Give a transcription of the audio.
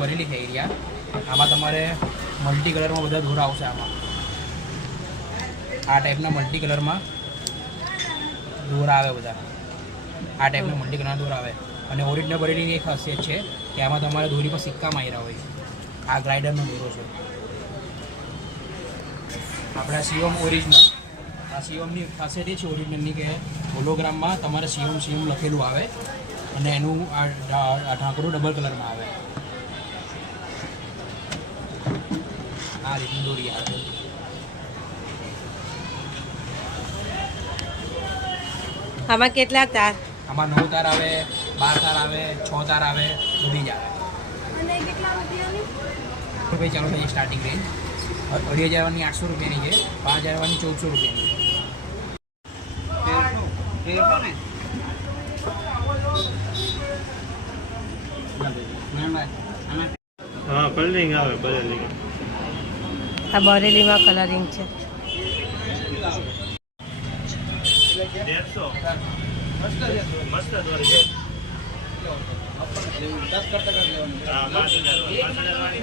ભરેલી છે એરિયા. આમાં તમારે મલ્ટી કલરમાં બધા દોરા આવશે. આમાં આ ટાઈપના મલ્ટી કલરમાં દોરા આવે બધા. આ ટાઈપના મલ્ટી કલરના દોરા આવે. અને ઓરિજિનલ ભરેલીની એક ખાસિયત છે કે આમાં તમારે દોરી પર સિક્કા માર્યા હોય. આ ગ્લાઇડરનો દોરો છે આપણા શિવમ ઓરિજિનલ. આ શિવમની ખાસિયત એ છે ઓરિજિનલની કે હોલોગ્રામમાં તમારે શિવમ લખેલું આવે અને એનું આ ઢાંકણું ડબલ કલરમાં આવે. આ રીતની દોરી આવે. આમાં કેટલા તાર? આમાં 9 તાર આવે, 12 તાર આવે, 6 તાર આવે, બધી જ આવે. અને કેટલા રૂપિયાની? ભાઈ ચાલો ભાઈ સ્ટાર્ટિંગ રેન્જ 2,000 800 રૂપિયાની છે, 5,000 1400 રૂપિયાની. હા કલરિંગ આવે બરેલી. આ બરેલીમાં કલરિંગ છે. 150 મસ્ત દોરી છે. 10 કરતા કરી લેવાનું. હા 5,000 વાળી.